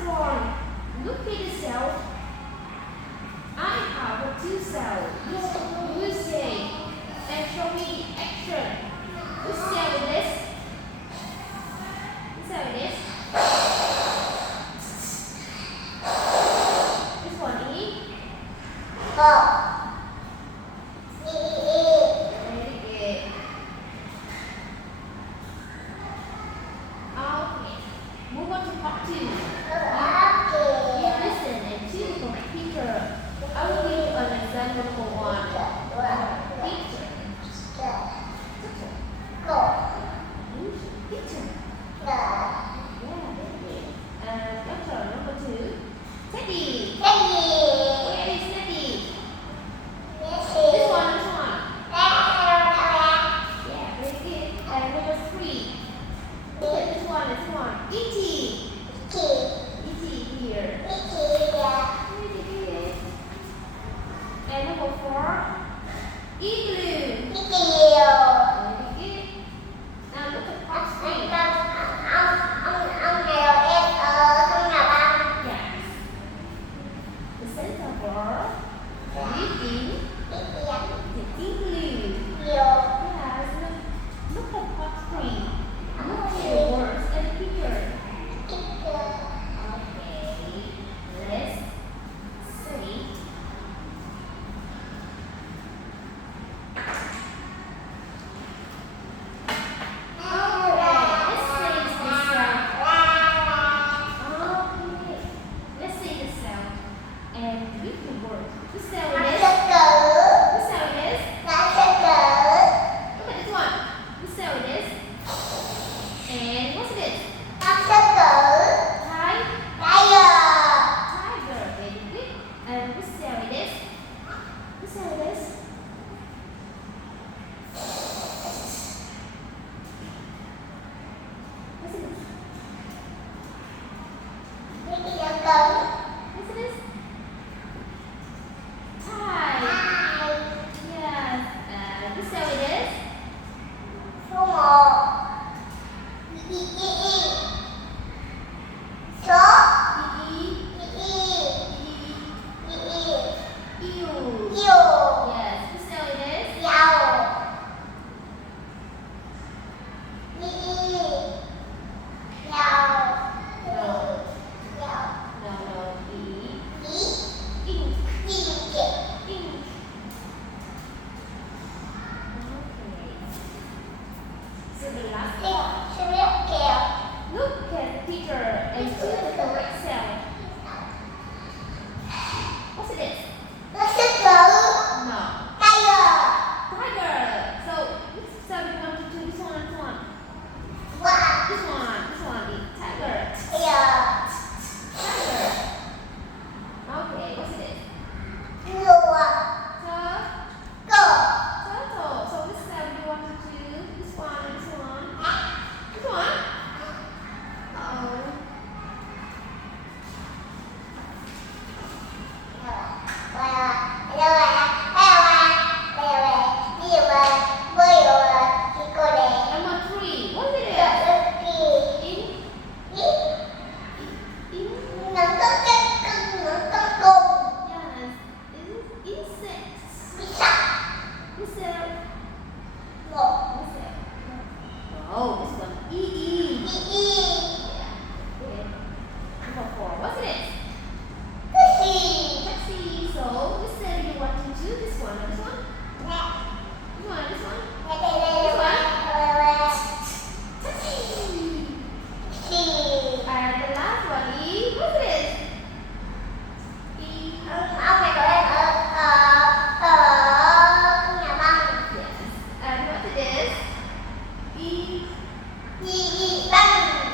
this one. Look at the cell. I have a two cell. You will say and show me action. Which cell is this? Which cell is this? This one is? Very good. Okay. Move on to part 2. You listen and choose from the teacher. I will give you an example for one. Teacher. Teacher. Yeah, very good. Your turn, number 2. Teddy. Where is Teddy? This one, this one. Yeah, very good. And number 3. Look at this one, this one. E.T. E.T. here. Very good. And number 4. Igloo. Very good. Now look at part 3. Yes. The center for reading the igloo. Yes. Look at part 3. Look at the words and the picture. Okay. Let's see. Look at the picture and choose the correct cell. What's it? No. Tiger. So which cell do you want to choose? This one, this one. This one is tiger. Tiger. Okay, what's it? Turtle. So which cell do you want to choose? This one and this one. This one? Oh. Number 3. What is it? Oh, this one. E. Yeah. Okay. Number 4. What's it? Taxi. So, which cell do you want to choose? This one or this one? This one or this one? This one? Taxi. And the last one is, what's it? E. Yes. And what it is? E. Bánh.